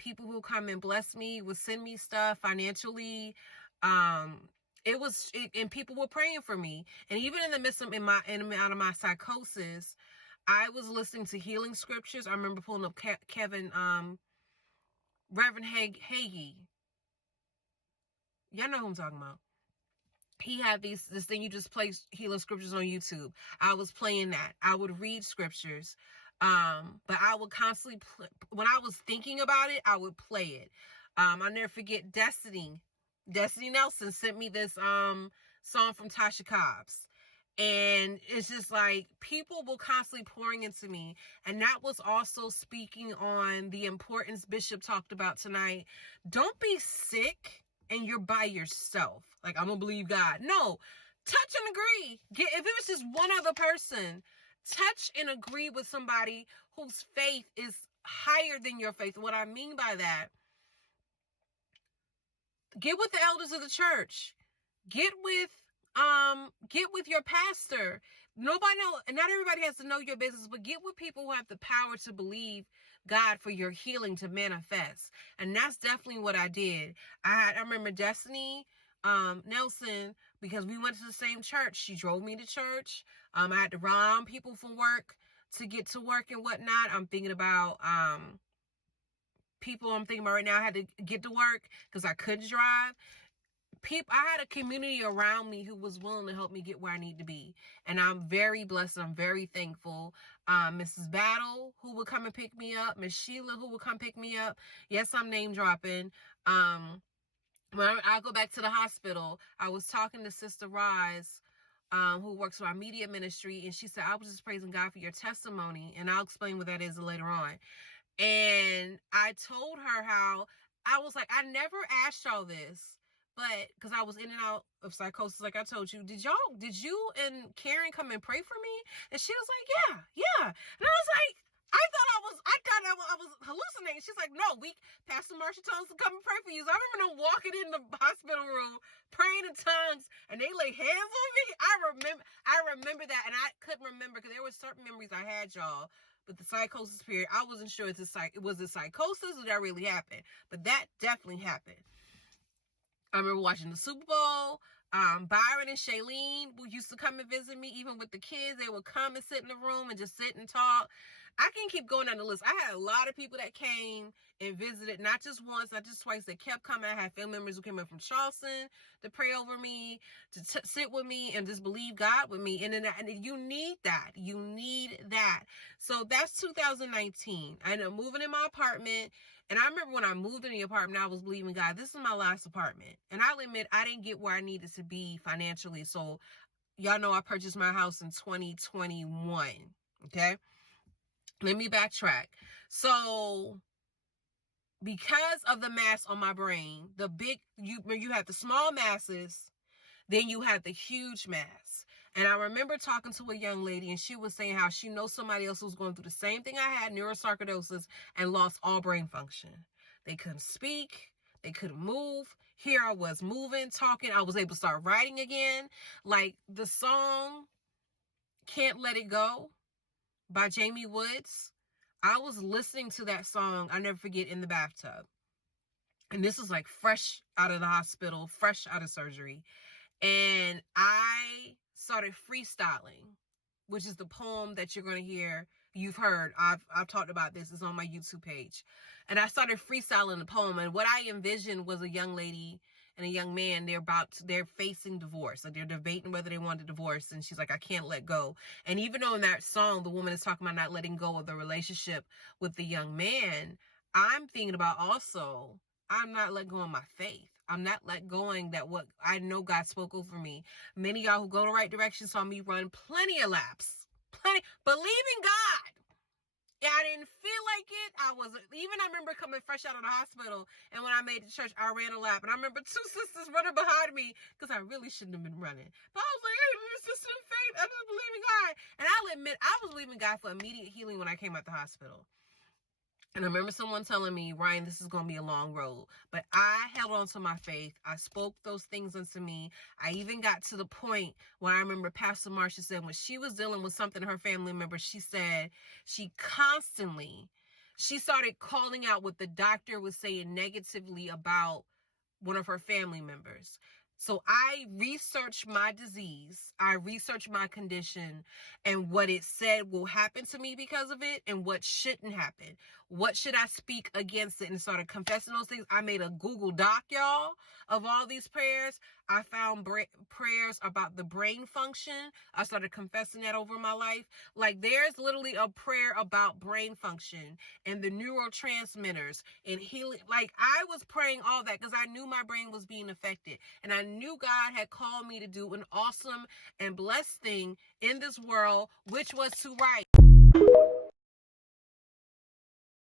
people who come and bless me, would send me stuff financially. And people were praying for me. And even in the midst of out of my psychosis, I was listening to healing scriptures. I remember pulling up Reverend Hagee. Y'all know who I'm talking about. He had this thing, you just play healing scriptures on YouTube. I was playing that. I would read scriptures. But I would constantly, when I was thinking about it, I would play it. I'll never forget Destiny Nelson sent me this song from Tasha Cobbs. And it's just like people were constantly pouring into me. And that was also speaking on the importance Bishop talked about tonight. Don't be sick and you're by yourself. Like, I'm gonna believe God. No, touch and agree. If it was just one other person, touch and agree with somebody whose faith is higher than your faith. What I mean by that, get with the elders of the church. Get with your pastor. Not everybody has to know your business, but get with people who have the power to believe God for your healing to manifest. And that's definitely what I did. I remember Destiny Nelson, because we went to the same church. She drove me to church. I had to rely on people from work to get to work and whatnot. I'm thinking about people I'm thinking about right now. I had to get to work because I couldn't drive. I had a community around me who was willing to help me get where I need to be. And I'm very blessed. I'm very thankful. Mrs. Battle, who would come and pick me up. Miss Sheila, who would come pick me up. Yes, I'm name dropping. When I go back to the hospital, I was talking to Sister Roz, who works for our media ministry. And she said, I was just praising God for your testimony. And I'll explain what that is later on. And I told her how I was like, I never asked y'all this. But because I was in and out of psychosis, like I told you, did you and Karen come and pray for me? And she was like, yeah. And I was like, I thought I was hallucinating. She's like, no, Pastor Marsha told us to come and pray for you. So I remember them walking in the hospital room, praying in tongues, and they laid hands on me. I remember that, and I couldn't remember because there were certain memories I had, y'all. But the psychosis period, I wasn't sure was it psychosis or that really happened. But that definitely happened. I remember watching the Super Bowl. Byron and Shailene who used to come and visit me, even with the kids. They would come and sit in the room and just sit and talk. I can keep going down the list. I had a lot of people that came and visited, not just once, not just twice. They kept coming. I had family members who came up from Charleston to pray over me, to sit with me and just believe God with me. And you need that. You need that. So that's 2019. I ended up moving in my apartment. And I remember when I moved in the apartment, I was believing God, this is my last apartment. And I'll admit, I didn't get where I needed to be financially. So y'all know I purchased my house in 2021. Okay. Let me backtrack. So because of the mass on my brain, you have the small masses, then you have the huge mass. And I remember talking to a young lady, and she was saying how she knows somebody else who's going through the same thing I had, neurosarcoidosis, and lost all brain function. They couldn't speak. They couldn't move. Here I was moving, talking. I was able to start writing again. Like the song Can't Let It Go by Jamie Woods. I was listening to that song, I never forget, in the bathtub. And this was like fresh out of the hospital, fresh out of surgery. And I started freestyling, which is the poem that you're going to hear. You've heard. I've talked about this. It's on my YouTube page. And I started freestyling the poem. And what I envisioned was a young lady and a young man. They're facing divorce. Like they're debating whether they want a divorce. And she's like, I can't let go. And even though in that song, the woman is talking about not letting go of the relationship with the young man, I'm thinking about also, I'm not letting go of my faith. I'm not let going that what I know God spoke over me. Many of y'all who go the right direction saw me run plenty of laps. Believing God. Yeah, I didn't feel like it. I remember coming fresh out of the hospital, and when I made it to church, I ran a lap. And I remember two sisters running behind me because I really shouldn't have been running. But I was like, hey, this is just faith. I just believe in God. And I'll admit, I was believing God for immediate healing when I came out the hospital. And I remember someone telling me, Ryan, this is going to be a long road. But I held on to my faith. I spoke those things unto me. I even got to the point where I remember Pastor Marsha said when she was dealing with something, her family member, she said she constantly she started calling out what the doctor was saying negatively about one of her family members. So I researched my disease, I researched my condition and what it said will happen to me because of it and what shouldn't happen. What should I speak against it, and started confessing those things. I made a Google Doc, y'all, of all these prayers. I found prayers about the brain function. I started confessing that over my life. Like, there's literally a prayer about brain function and the neurotransmitters and healing. Like, I was praying all that because I knew my brain was being affected. And I knew God had called me to do an awesome and blessed thing in this world, which was to write.